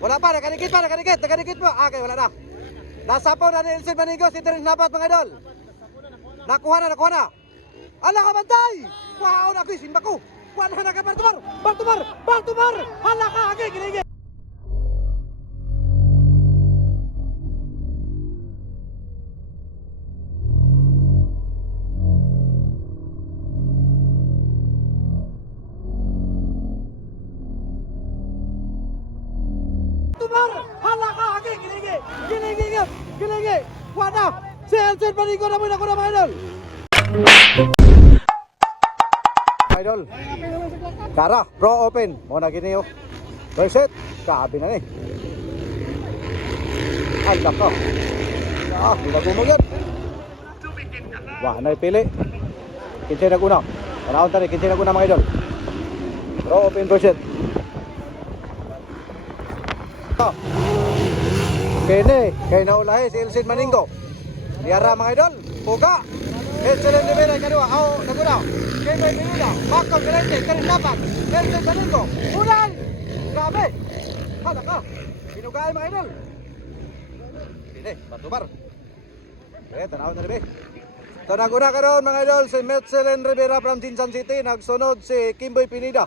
Wala pa, nakadikit pa. Okay, wala na. Nasapaw na ni Elson Maningo, si Terence Napat mga idol. Nakuha na. Ala ka bantay! Wow, naku, simba ko. Wala na ka, Baltumar! Hala ka, ginigay. Ginigay. Wala. Si Elson Maningo na muna ko na mga idol. Idol. Kara, pro open. Muna gini yo. First set. Kabi na ni. Aldak ka. Gumagad. Wah, na pili. Kinsay naguna. Panahon tani, kinsay naguna mga idol. Pro open first set. Kene, kay naulahi si Elson Maningo. Diara mga idol, puga. Elson Rivera kadua, naguna. Kay may pinila, Makong Galente, Terence Napat, Elson Maningo. Ulan! Grabe! Hala ka, pinugaan mga idol. Kene, Baltumar. Tanaw na rin. So naguna karon mga idol, si Metzelen Rivera from Jinsan City. Nagsunod si Kimboy Pinida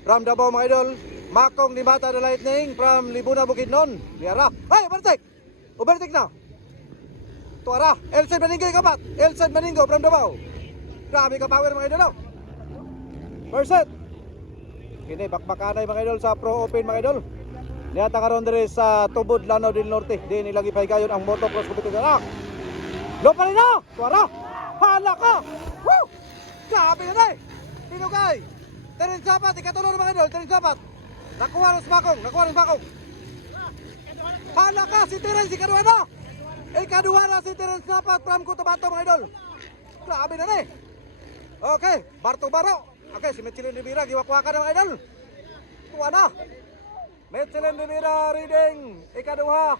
from Davao mga idol. Makong Limata the Lightning from Libuna Bukidnon. Diara. Ay, overtake na. Tuara. Elson Maningo ikapat. Elson Maningo from Davao. Grabe ka power mga idol. First set. Kini bakbakanay mga idol sa Pro Open mga idol. Niyata karon diri sa Tubod, Lanao del Norte. Di nilagi pahigayon ang motocross competition. Lo pa rin na. Tuara. Hala ka. Woo! Grabe na eh. Tinugay. Terence Napat. Ikatulong mga idol. Terence Napat. Nakuha ng Makong. Hala ka, si Terence, ikaduha na si Terence Napat from Cotabato mga idol. Grabe na eh. Okay, Baro. Okay, si Metzelen Rivera, giwakwaka na mga idol. Tuwa na. Metzelen Rivera reading, ikaduha.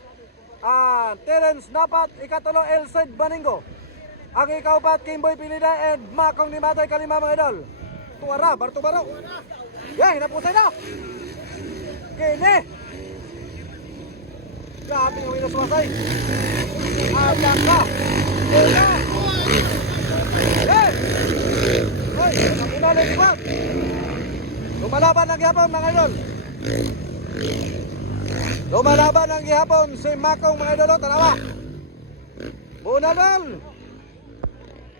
Terence Napat, ikatulo, Elson Maningo. Ang ikaupat, Kimboy Pinida and Makong Limatay kalima mga idol. Tuwa na, Baro. Yeah, hinapusay na. Kene. Grabe ng wala sumasay. Ayan ka. Kene. Yes. Ay, nakunalay di ba? Lumalaban ang gihapon mga idol. Lumalaban ang gihapon si Makong mga idol. Tanawa. Bunadal.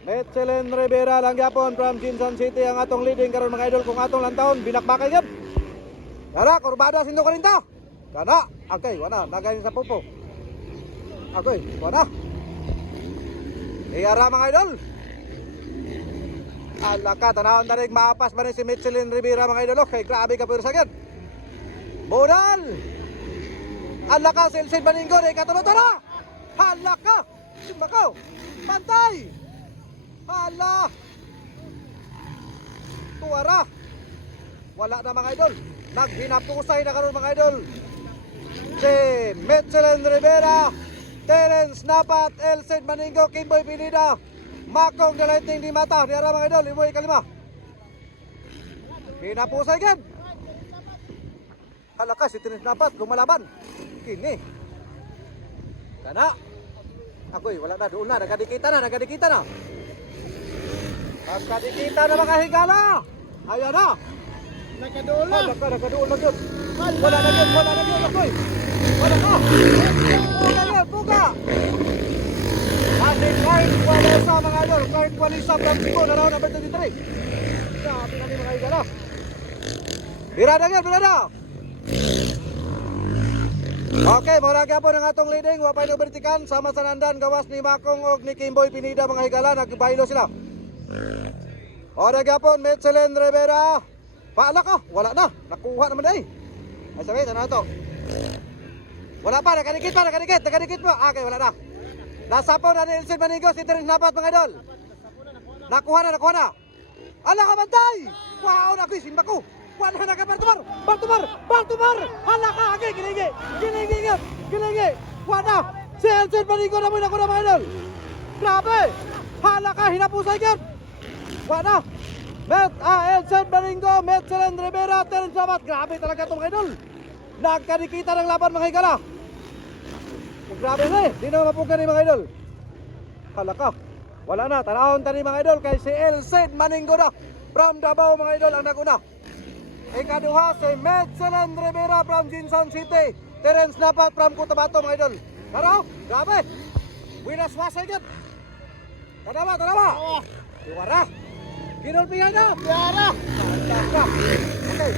Metzelen Rivera lang gihapon from Jinsan City ang atong leading karon mga idol. Kung atong lantahon, binakbakay gap. Tara, kurbada sindo 40. Kana, okay, wala, nagay sa pupo. Okay, wala. Iyara mga idol. Alaka, tanahon tanig maapas ba ni si Metzelen Rivera mga idol. Okay, grabe ka pero sagad. Budal. Alaka, si Elson Maningo, ikatulo-tara. Alaka, simbakaw. Pantay. Hala. Tuwara. Wala na mga idol. Naghinapusay na karon mga idol. Si Metzelen Rivera, Terence Napat, Elson Maningo, Kimboy Pinida, Makong the Lightning Limata. Diara mga idol, imoy kalima. Hinapusay gan. Halakas si Terence Napat, lumalaban. Kini. Kana. Ako'y wala na, doon na, nagkadikita na. Nagkadikita na mga higala. Ayan na. Nakadoon na. Nakadoon na yun. Wala na yun, ako'y. Wala na. Buka. Ating kahit walisa mga idol, kahit walisa from Tibo, na round number 23. Sabi namin mga higala. Birada. Okay, mura ka po ng atong leading. Wapay no bertikan, sama sa nandan, gawas ni Makong o ni Kimboy Pinida mga higala, nagbaylo sila. O nagapon, Metzelen Rivera. Paala ka, wala na, nakuha naman ay. Ay sabi, ano ito? Wala pa, nakadikit pa. Okay, wala na. Nasapaw na ni Elson Maningo, si Terence Napat mga idol. Nakuha na. Ala ka bantay! Wow, naku, simba ko. Wala na ka, Baltumar! Hala ka, ginigay. Wala, si Elson Maningo na muna ko na mga idol. Grabe, hala ka, hinapusay ka. Wala. Elson Maningo, Metzelen Rivera, Terence Napat. Grabe talaga itong idol. Nagkadikita ng laban mga higala. Grabe na di na mapugan ni mga idol. Hala ka, wala na, tanahon tani mga idol kay si Elcid Maninggo na from Davao mga idol ang naguna. Ikaduha si Metzelen Rivera from Jinsan City. Terence Napat from Cotabato mga idol. Tara, grabe. Winaswasay yun. Tanawa. Iwara. Kinulpihan na. Yara! Mantap ka. Okay.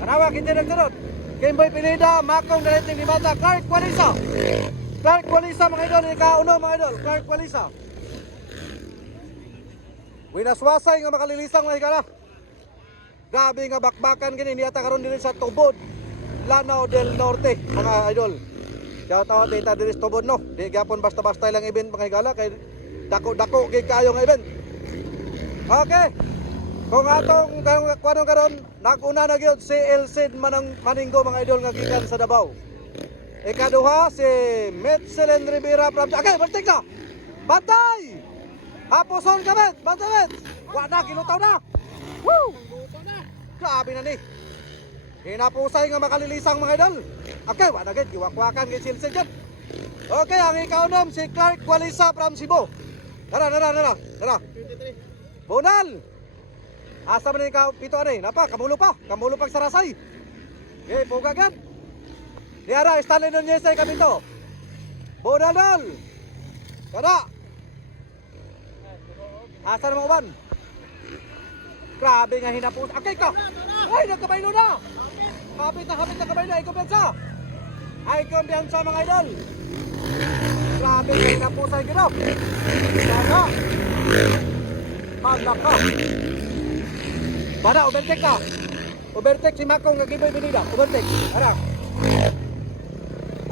Tanawa, kinti nagsunod. Kimboy Pineda, Makong Dalating Dimata, Clark Walisa. Clark Walisa mga idol, ikauno mga idol. Clark Walisa. Winaswasay nga makalilisang mga higala. Grabe nga bakbakan gini niyata karon diri sa Tubod, Lanao del Norte mga idol. Shout out dita diri sa Tubod no. Di gyapon basta-basta lang event mga higala kay dako-dako gid kayo nga event. Okay. Kung atong kuno karon naguna na gyud si Elcid Maninggo mga idol nga gikan sa Davao. Ikaduha si Metzelen Rivera from okay, balik ka. Batay! Haposon ka bet, batay. Wa na kilutaw na. Woo! Grabe na ni. Hinapusay nga makalilisang mga idol. Okay, wa na gid giwakwakan gid si Elcid. Okay, ang ikaunom si Clark Walisa from Cebu. Tara. 23. Bonal! Asa man ikaw pito ani? Napa kamulo pa sarasay. Okay, puga gad. Diara Stanley Nunez ay kapito. Bonal. Kada. Asa na mga uban? Grabe nga hinapos. Okay ka. Ay, nagkabaylo na. Hapit na kabaylo. Ay kumpiyansa mga idol. Grabe nga hinapos ay gino. Kada. Magnak ka. Bada, overtake ka. Overtake si Makong Giboy Pineda. Overtake. Ara.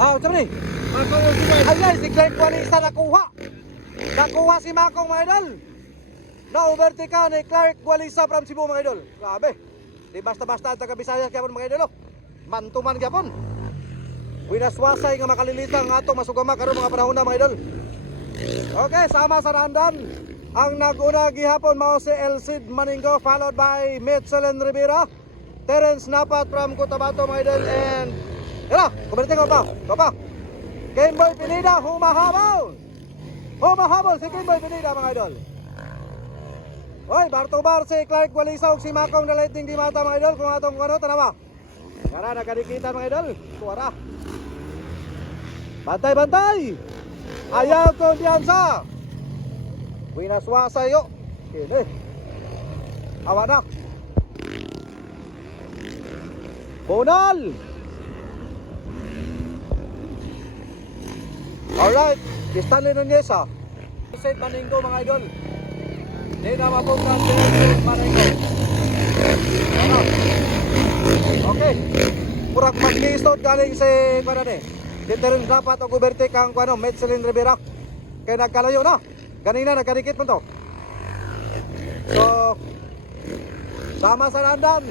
Saan ni? Makong Giboy. Ay, si Clark Walisa nakuha. Nakuha si Makong mga idol. Na-overtake ka ni Clark Walisa from Cebu mga idol. Grabe. Di basta-basta ang taga-Bisayas kaya mga idol. Mantuman kaya pon. Winaswasay nga makalilisang nga itong masugama karon mga panahon na mga idol. Okay, sama sa naandan. Ang naguna gihapon mao si Elcid Maninggo followed by Metzelen Rivera, Terence Napat from Cotabato mga idol and yara, kuberting ko pa. Kimboy Pineda humahabol si Kimboy Pineda mga idol. Oy, bar si Clark Walisa ug si Makong Dalating Dimata mga idol kung atong ano tanawa. Tara nakadikita mga idol. Tuwara. Bantay. Ayaw kumpiyansa. Winaswasa yo. Kini. Awa na. Bonal. Alright. Stanley Nunez ha. Elcid Maninggo mga idol. Di na mapukan si Elcid Maninggo. Ano? Okay. Murag mag-isod galing si kanane. Si Terence dapat og overtake ang kuno Metzelen Rivera. Kay nagkalayo na. Kanina nagkadikit mo to. So, sama sa nandan.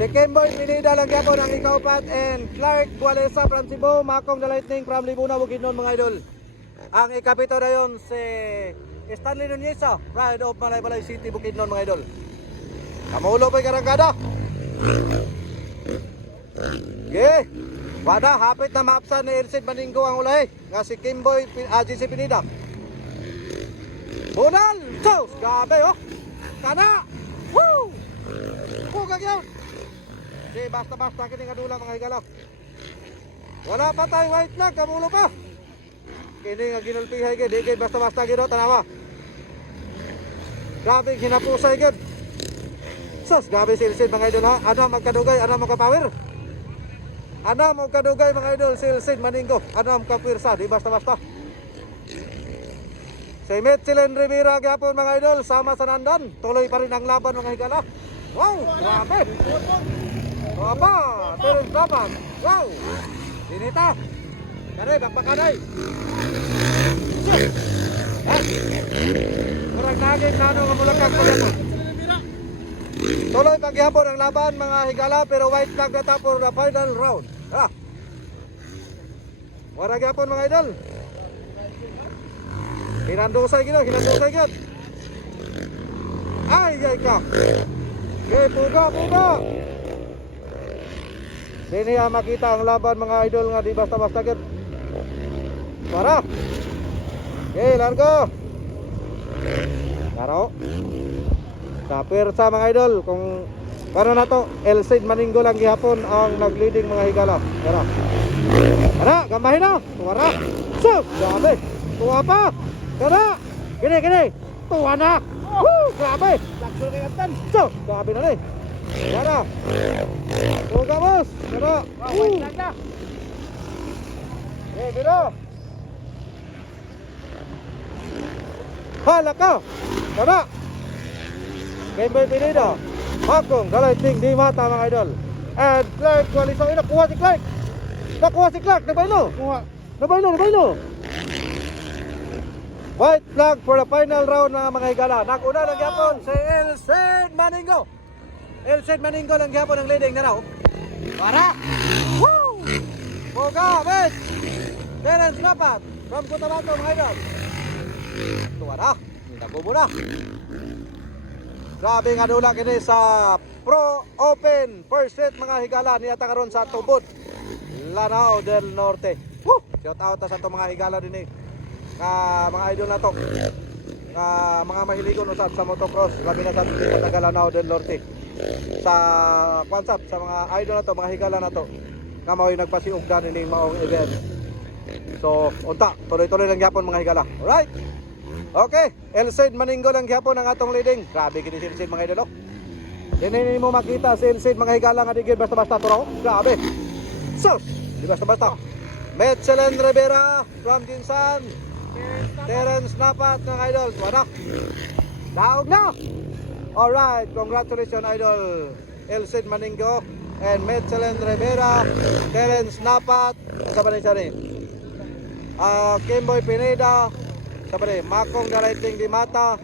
Si Kimboy Pineda lang yapon ang ikaupat and Clark Walisa from Cebu, Makong Dalating from Libuna, Bukidnon mga idol. Ang ikapito na yun si Stanley Nunez, Pride of Malaybalay City, Bukidnon mga idol. Kamulo pa'y karangkada. Okay. Wada, hapit na maapsan ni Elcid Maninggo ang ulay. Nga si Kimboy, GC Pineda. Bonal! Tos! Grabe oh! Kana! Woo! Pugag yun! Di basta-basta kini nga dula mga higala. Wala pa tayo white flag, kamulo pa! Kini nga ginulpihay gid, di basta-basta gid tanawa. Grabe hinapusay gid. Sos, grabe si Elcid mga idol ha. Ano magkadugay, ano magka-power? Ano magkadugay mga idol si Elcid Maninggo. Ano magka-pwersa, di basta-basta. Si Metzelen Rivera gapon mga idol sama sa nandan. Tuloy pa rin ang laban mga higala. Wow, grabe. Aba, Terence Napat. Wow. Dinita. Kanay, bakbakanay. Murag naging nano nga mulakak pa yan. Tuloy paghihapon ang laban mga higala pero white flag na for the final round. Wala gyapon mga idol. Hinandusay gino. Ay ka. Okay, puga. Dini makita ang laban mga idol nga di basta-basta gid. Para. Okay, largo. Laro. Sa pwersa mga idol, kung paano na to, Elcid Maninggo lang gihapon ang nagleading mga higala. Tara. Tara, gambahin na. Tuwara. So, grabe. Tuwa pa. Tara. Gini. Tuwa na. Woo, grabe. Lakso kay Captain. So, grabe na rin. Tara. Tuga, boss. Tara. White flag na. Eh, biro. Halak ka. Tama. Game Boy Pineda. Hakong, Galaiting, di mata mga idol. And Clark, Waliso, nakuha si Clark. Nabaylo. Nabaylo. White flag for the final round mga higala. Naguna lang yapon si Elcid Maninggo. Elcid Maninggo lang yapon ang leading na raw. Para. Woo! Boga, bet. Terence Napat from Cotabato mga idol. Tuwara. Nagubo na. Grabe nga dula kini sa Pro Open first set mga higala niya karon sa Tubod, Lanao del Norte. Woo! Shout out sa to mga higala din mga idol na to. Mga mahiligon usab sa motocross, labi na sa Matagal Lanao del Norte. Sa kwansap sa mga idol na to, mga higala na to. Nga mao'y nagpasiugdan ini maong event. So, unta, tuloy-tuloy lang gyapon mga higala. Alright? Okay, Elcid Maninggo lang gyapon ang atong leading. Grabe gini si Elcid mga idol. Dini mo makita si Elcid mga higala nga digid basta-basta turo. Grabe. Sus, di basta-basta. Metselen Rivera from Jinsan. Terence Napat ng idol. Wala. Daog na. Alright, congratulations idol Elcid Maninggo and Metselen Rivera, Terence Napat, sa siya rin. Kimboy Pineda, sabi Makong Galaiting di mata.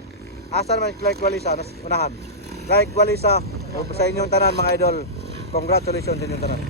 Asa naman Clark Walisa unahan. Clark Walisa sa inyong tanan mga idol. Congratulations sa inyong tanan.